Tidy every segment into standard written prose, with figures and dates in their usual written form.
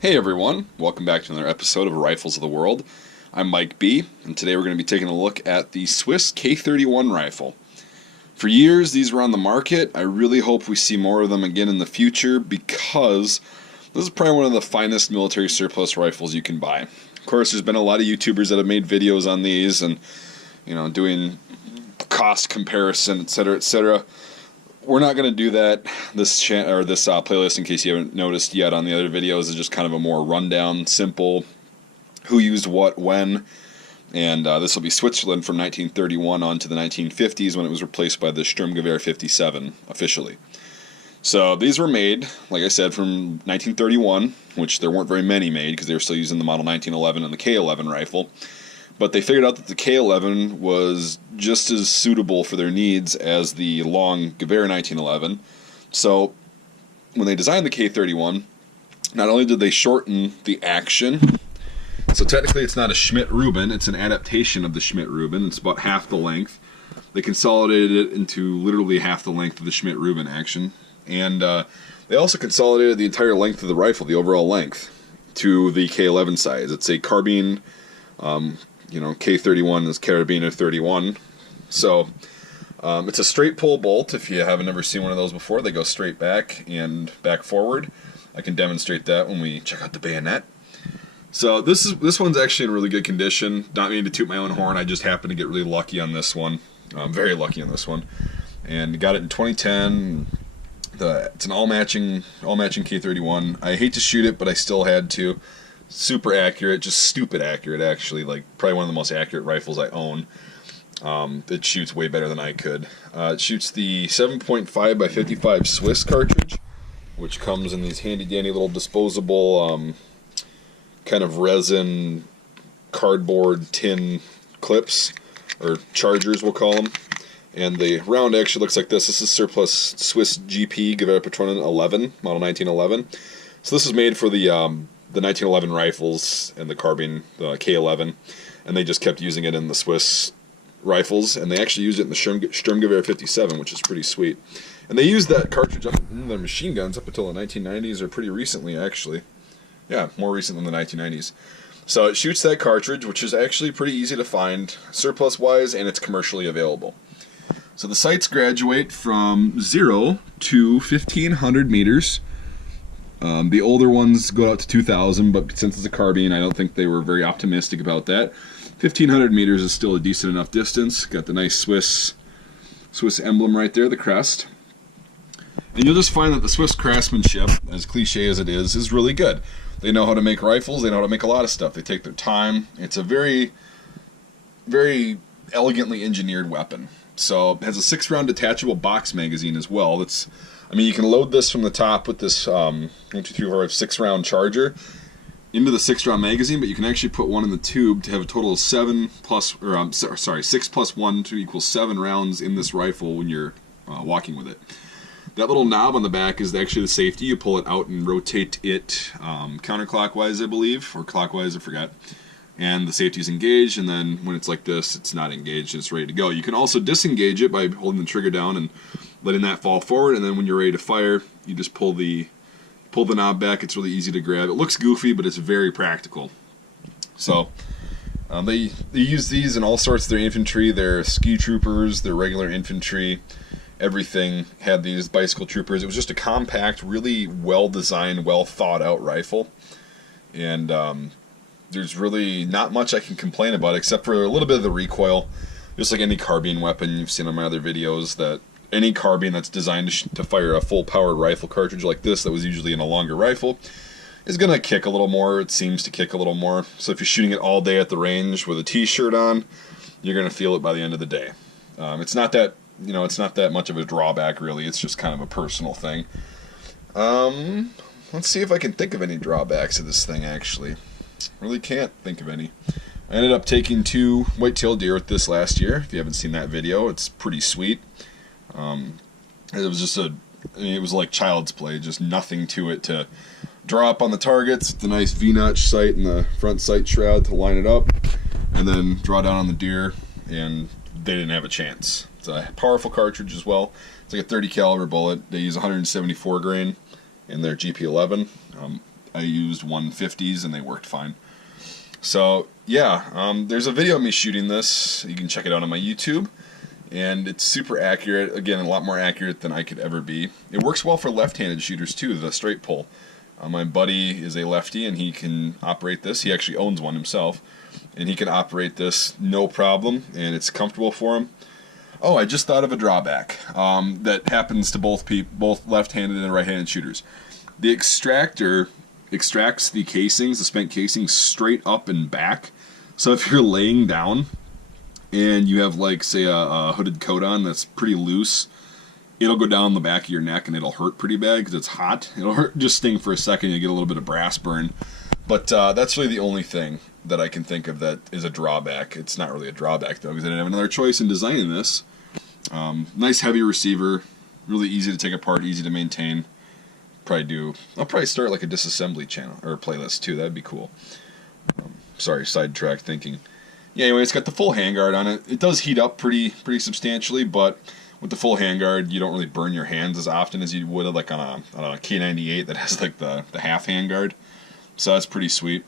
Hey everyone, welcome back to another episode of Rifles of the World. I'm Mike B, and today we're going to be taking a look at the Swiss K31 rifle. For years these were on the market. I really hope we see more of them again in the future because this is probably one of the finest military surplus rifles you can buy. Of course, there's been a lot of YouTubers that have made videos on these and, doing cost comparison, etc., etc. We're not going to do that. This playlist, in case you haven't noticed yet on the other videos, is just kind of a more rundown, simple, who used what, when, and this will be Switzerland from 1931 on to the 1950s when it was replaced by the Sturmgewehr 57 officially. So these were made, like I said, from 1931, which there weren't very many made because they were still using the model 1911 and the K11 rifle. But they figured out that the K11 was just as suitable for their needs as the long Gewehr 1911. So when they designed the K31, not only did they shorten the action, so technically it's not a Schmidt-Rubin, it's an adaptation of the Schmidt-Rubin. It's about half the length. They consolidated it into literally half the length of the Schmidt-Rubin action. And they also consolidated the entire length of the rifle, the overall length, to the K11 size. It's a carbine. K31 is Carabiner 31. So it's a straight pull bolt. If you haven't ever seen one of those before, they go straight back and back forward. I can demonstrate that when we check out the bayonet. So this one's actually in really good condition. Not meaning to toot my own horn, I just happened to get really lucky on this one. Very lucky on this one. And got it in 2010. It's an all-matching K31. I hate to shoot it, but I still had to. Super accurate, just stupid accurate actually, like probably one of the most accurate rifles I own. It shoots way better than I could. It shoots the 7.5 by 55 Swiss cartridge, which comes in these handy dandy little disposable kind of resin cardboard tin clips, or chargers we'll call them. And the round actually looks like this. This is surplus Swiss GP Gewehr Patronen 11, model 1911. So this is made for the 1911 rifles and the carbine, the K11, and they just kept using it in the Swiss rifles, and they actually used it in the Sturmgewehr 57, which is pretty sweet. And they used that cartridge up in their machine guns up until the 1990s, or pretty recently actually. Yeah, more recent than the 1990s. So it shoots that cartridge, which is actually pretty easy to find, surplus-wise, and it's commercially available. So the sights graduate from 0 to 1,500 meters. The older ones go out to 2,000, but since it's a carbine, I don't think they were very optimistic about that. 1,500 meters is still a decent enough distance. Got the nice Swiss emblem right there, the crest. And you'll just find that the Swiss craftsmanship, as cliche as it is really good. They know how to make rifles, they know how to make a lot of stuff. They take their time. It's a very, very elegantly engineered weapon. So it has a 6-round detachable box magazine as well. You can load this from the top with this 6-round charger into the 6-round magazine, but you can actually put one in the tube to have a total of 6 plus 1 to equal 7 rounds in this rifle when you're walking with it. That little knob on the back is actually the safety. You pull it out and rotate it counterclockwise, I believe, or clockwise, I forgot. And the safety is engaged, and then when it's like this, it's not engaged, it's ready to go. You can also disengage it by holding the trigger down and letting that fall forward, and then when you're ready to fire, you just pull the knob back. It's really easy to grab. It looks goofy, but it's very practical. So they use these in all sorts of their infantry. Their ski troopers, their regular infantry, everything had these bicycle troopers. It was just a compact, really well-designed, well-thought-out rifle. And there's really not much I can complain about except for a little bit of the recoil. Just like any carbine weapon you've seen on my other videos, that any carbine that's designed to fire a full-powered rifle cartridge like this that was usually in a longer rifle is going to kick a little more. It seems to kick a little more. So if you're shooting it all day at the range with a t-shirt on, you're going to feel it by the end of the day. It's not that much of a drawback, really. It's just kind of a personal thing. Let's see if I can think of any drawbacks of this thing, actually. Really can't think of any. I ended up taking 2 white-tailed deer with this last year. If you haven't seen that video, it's pretty sweet. It was like child's play, just nothing to it to draw up on the targets, the nice V-notch sight and the front sight shroud to line it up, and then draw down on the deer, and they didn't have a chance. It's a powerful cartridge as well. It's like a 30 caliber bullet. They use 174 grain in their GP11. I used 150s and they worked fine. So yeah, there's a video of me shooting this. You can check it out on my YouTube. And it's super accurate, again, a lot more accurate than I could ever be. It works well for left-handed shooters too, the straight pull. My buddy is a lefty and he can operate this. He actually owns one himself. And he can operate this no problem, and it's comfortable for him. Oh, I just thought of a drawback that happens to both left-handed and right-handed shooters. The extractor extracts the casings, the spent casings, straight up and back. So if you're laying down and you have, like, say, a hooded coat on that's pretty loose, it'll go down the back of your neck and it'll hurt pretty bad because it's hot. It'll hurt, just sting for a second, you get a little bit of brass burn. But that's really the only thing that I can think of that is a drawback. It's not really a drawback, though, because I didn't have another choice in designing this. Nice heavy receiver, really easy to take apart, easy to maintain. I'll probably start like a disassembly channel, or a playlist too, that'd be cool. Sorry, sidetrack thinking. Yeah, anyway, it's got the full handguard on it. It does heat up pretty substantially, but with the full handguard, you don't really burn your hands as often as you would like on a K98 that has like the half handguard. So that's pretty sweet.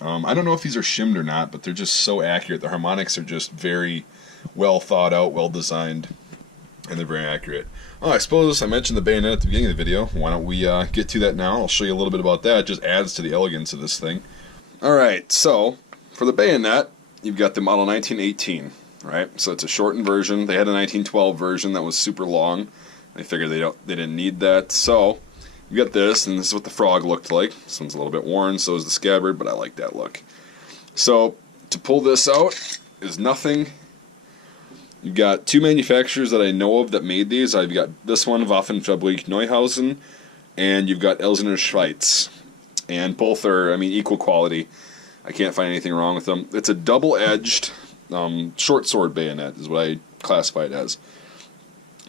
I don't know if these are shimmed or not, but they're just so accurate. The harmonics are just very well thought out, well designed, and they're very accurate. Oh, I suppose I mentioned the bayonet at the beginning of the video. Why don't we get to that now? I'll show you a little bit about that. It just adds to the elegance of this thing. Alright, so for the bayonet, you've got the model 1918, right? So it's a shortened version. They had a 1912 version that was super long. They figured they didn't need that. So you got this, and this is what the frog looked like. This one's a little bit worn, so is the scabbard, but I like that look. So to pull this out is nothing. You've got two manufacturers that I know of that made these. I've got this one, Waffenfabrik Neuhausen, and you've got Elsener Schweiz. And both are, I mean, equal quality. I can't find anything wrong with them. It's a double-edged short sword bayonet is what I classify it as.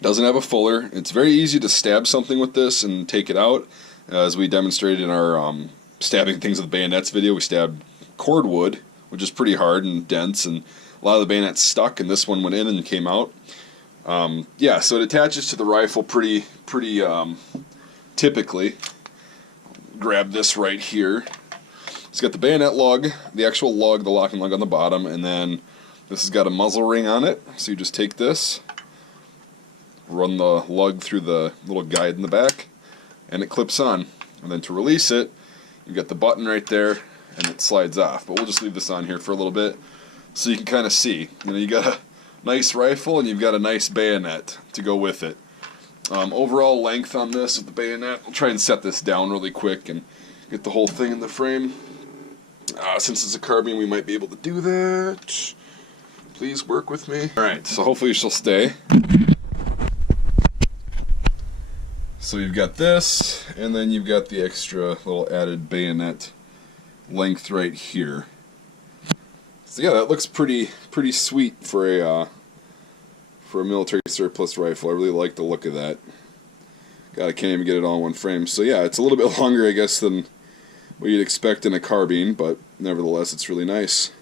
Doesn't have a fuller. It's very easy to stab something with this and take it out. As we demonstrated in our stabbing things with bayonets video, we stabbed cordwood, which is pretty hard and dense, and a lot of the bayonets stuck, and this one went in and came out. Yeah, so it attaches to the rifle pretty typically. Grab this right here. It's got the bayonet lug, the actual lug, the locking lug on the bottom, and then this has got a muzzle ring on it. So you just take this, run the lug through the little guide in the back, and it clips on. And then to release it, you've got the button right there, and it slides off. But we'll just leave this on here for a little bit so you can kind of see. You know, you got a nice rifle and you've got a nice bayonet to go with it. Overall length on this with the bayonet, we'll try and set this down really quick and get the whole thing in the frame. Since it's a carbine, we might be able to do that. Please work with me. Alright, so hopefully she'll stay. So you've got this, and then you've got the extra little added bayonet length right here. So yeah, that looks pretty sweet for a military surplus rifle. I really like the look of that. God, I can't even get it all in one frame. So yeah, it's a little bit longer, I guess, than what you'd expect in a carbine, but nevertheless, it's really nice.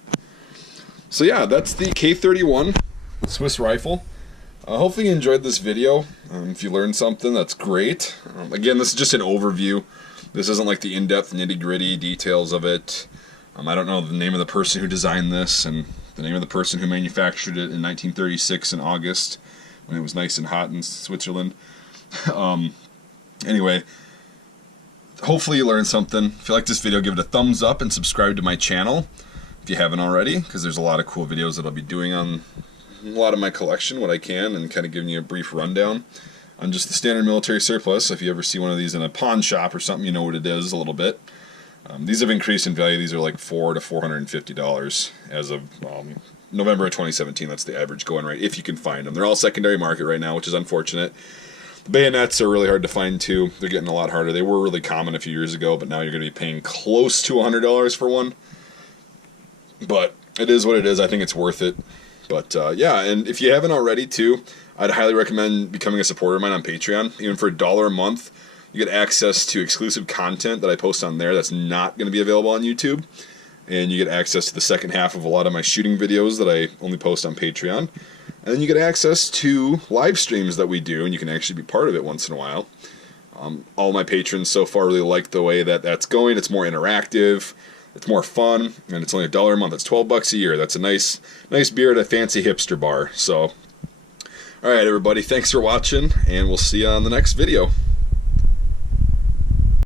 So yeah, that's the K31 Swiss rifle. Hopefully you enjoyed this video. If you learned something, that's great. Again, this is just an overview. This isn't like the in-depth, nitty-gritty details of it. I don't know the name of the person who designed this and the name of the person who manufactured it in 1936 in August when it was nice and hot in Switzerland. Anyway, hopefully you learned something. If you like this video, give it a thumbs up and subscribe to my channel if you haven't already, because there's a lot of cool videos that I'll be doing on a lot of my collection, what I can, and kind of giving you a brief rundown on just the standard military surplus. So if you ever see one of these in a pawn shop or something, you know what it is a little bit. These have increased in value. These are like $400 to $450 as of November of 2017. That's the average going rate, if you can find them. They're all secondary market right now, which is unfortunate. The bayonets are really hard to find too. They're getting a lot harder. They were really common a few years ago, but now you're going to be paying close to $100 for one. But it is what it is. I think it's worth it. But yeah, and if you haven't already too, I'd highly recommend becoming a supporter of mine on Patreon. Even for $1 a month, you get access to exclusive content that I post on there that's not going to be available on YouTube. And you get access to the second half of a lot of my shooting videos that I only post on Patreon. And then you get access to live streams that we do, and you can actually be part of it once in a while. All my patrons so far really like the way that that's going. It's more interactive, it's more fun, and it's only $1 a month. That's $12 a year. That's a nice beer at a fancy hipster bar. So, all right, everybody, thanks for watching, and we'll see you on the next video.